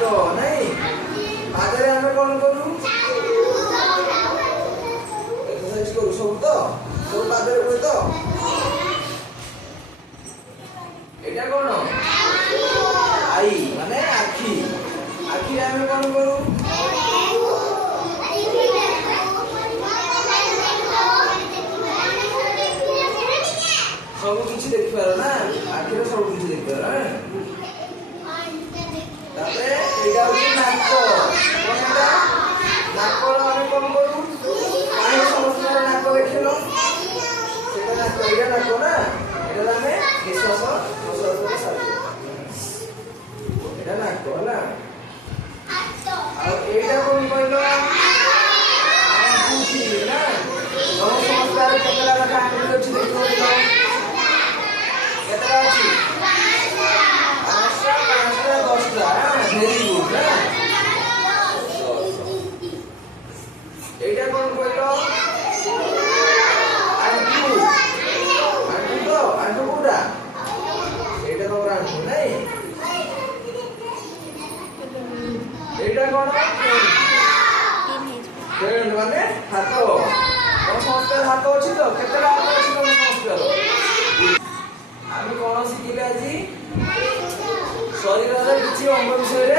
पाद नहीं पादरे आमे कोन करू एक्सरसाइज करू सब पादरे हुए तो एटा कोन आई माने आखी आखी आमे कोन करू सब किछि देख पारो ना आखी रे सब किछि देख पारो तापरे एटा होची नाक कोनटा नाक आमे कोन करू काहे समस्त नाक देखिलो सेटा नाक एटा नाक ना एटा आमे निश्वास प्रश्वास रे सारी एटा नाक होला आ एटा कोन कहलो आंगुठी ना समस्त आरे केतला रखा आंगुठी अछि देखो केतला अछि 5टा 10टा वेरी गुड ना एटा कोन कहलो आंटू कोडा एटा तो आंटू नहीं एटा कोन हैंड माने हाथ समस्त हाथ अछि तो केतला हाथ अछि तो समस्त आमी कोन शिखिले आजी शरीर रे किछि अंग विषय रे